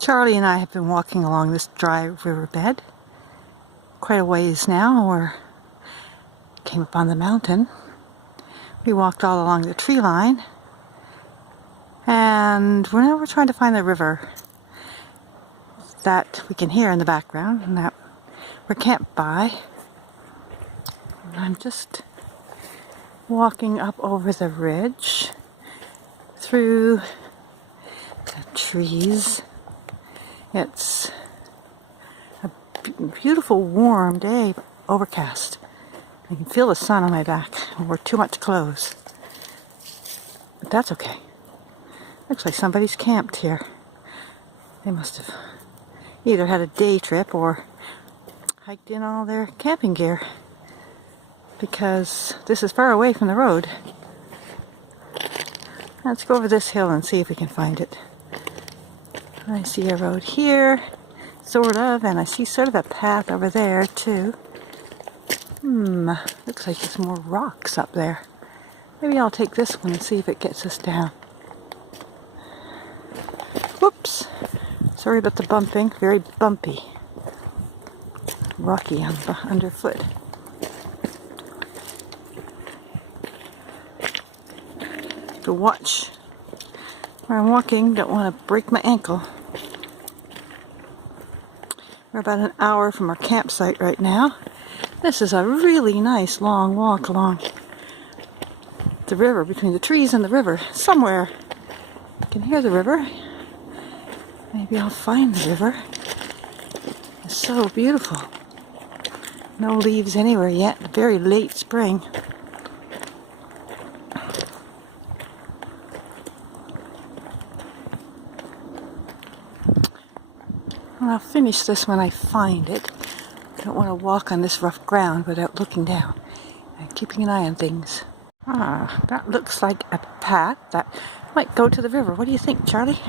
Charlie and I have been walking along this dry riverbed quite a ways now. We came up on the mountain. We walked all along the tree line, and now we're trying to find the river that we can hear in the background and that we're camped by. I'm just walking up over the ridge through the trees. It's a beautiful warm day, overcast. I can feel the sun on my back. I wore too much clothes, but that's okay. Looks like somebody's camped here. They must have either had a day trip or hiked in all their camping gear, because this is far away from the road. Let's go over this hill and see if we can find it. I see a road here, sort of, and I see sort of a path over there too. Looks like there's more rocks up there. Maybe I'll take this one and see if it gets us down. Whoops! Sorry about the bumping. Very bumpy. Rocky underfoot. To watch where I'm walking, don't want to break my ankle. We're about an hour from our campsite right now. This is a really nice long walk along the river, between the trees and the river. Somewhere you can hear the river. Maybe I'll find the river. It's so beautiful. No leaves anywhere yet. Very late spring. I'll finish this when I find it. I don't want to walk on this rough ground without looking down and keeping an eye on things. That looks like a path that might go to the river. What do you think, Charlie?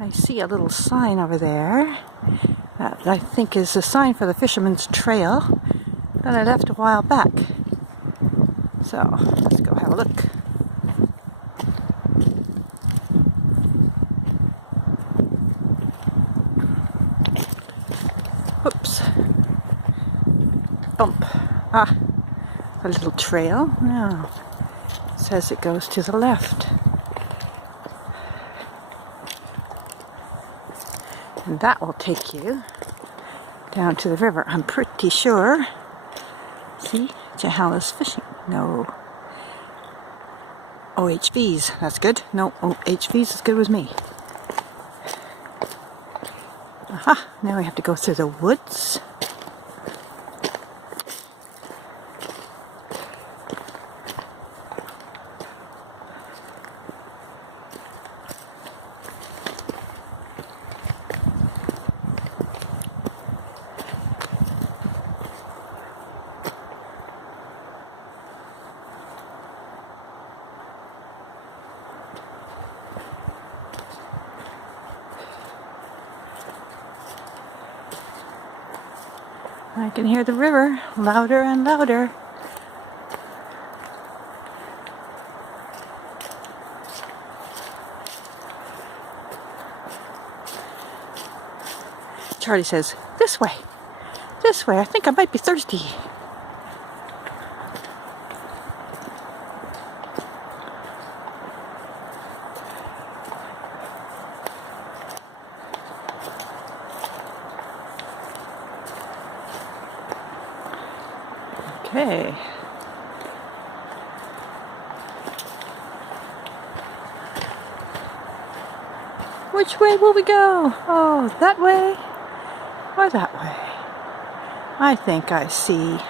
I see a little sign over there that I think is a sign for the Fisherman's Trail that I left a while back. So let's go have a look. Whoops. Bump. A little trail. No. It says it goes to the left. And that will take you down to the river, I'm pretty sure. See? Chehalis fishing. No. OHVs. That's good. No, OHVs is good with me. Aha! Now we have to go through the woods. I can hear the river louder and louder. Charlie says, "This way. This way. I think I might be thirsty." Okay. Which way will we go? Oh, that way or that way? I think I see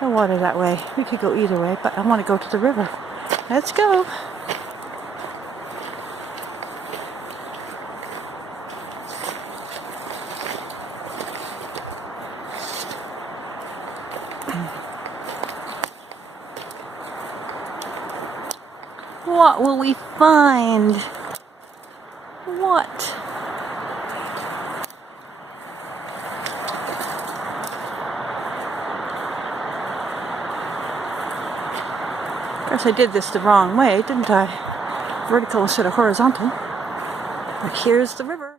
the water that way. We could go either way, but I want to go to the river. Let's go. What will we find? What? Guess I did this the wrong way, didn't I? Vertical instead of horizontal. Here's the river.